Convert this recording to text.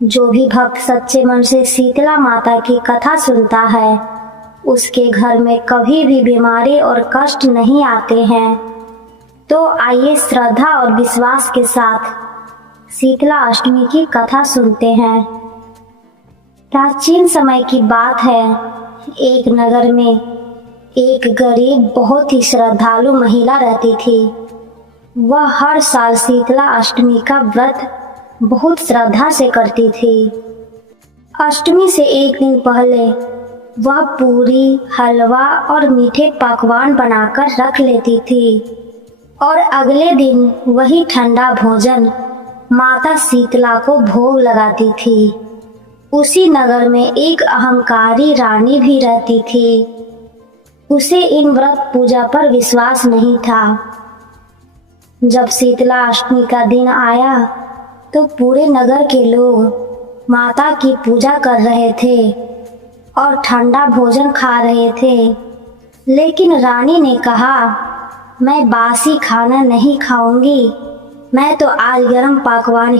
जो भी भक्त सच्चे मन से शीतला माता की कथा सुनता है उसके घर में कभी भी बीमारी और कष्ट नहीं आते हैं। तो आइए श्रद्धा और विश्वास के साथ शीतला अष्टमी की कथा सुनते हैं। प्राचीन समय की बात है, एक नगर में एक गरीब बहुत ही श्रद्धालु महिला रहती थी। वह हर साल शीतला अष्टमी का व्रत बहुत श्रद्धा से करती थी। अष्टमी से एक दिन पहले वह पूरी, हलवा और मीठे पकवान बनाकर रख लेती थी और अगले दिन वही ठंडा भोजन माता शीतला को भोग लगाती थी। उसी नगर में एक अहंकारी रानी भी रहती थी। उसे इन व्रत पूजा पर विश्वास नहीं था। जब शीतला अष्टमी का दिन आया तो पूरे नगर के लोग माता की पूजा कर रहे थे और ठंडा भोजन खा रहे थे। लेकिन रानी ने कहा, मैं बासी खाना नहीं खाऊंगी, मैं तो आज गर्म पकवान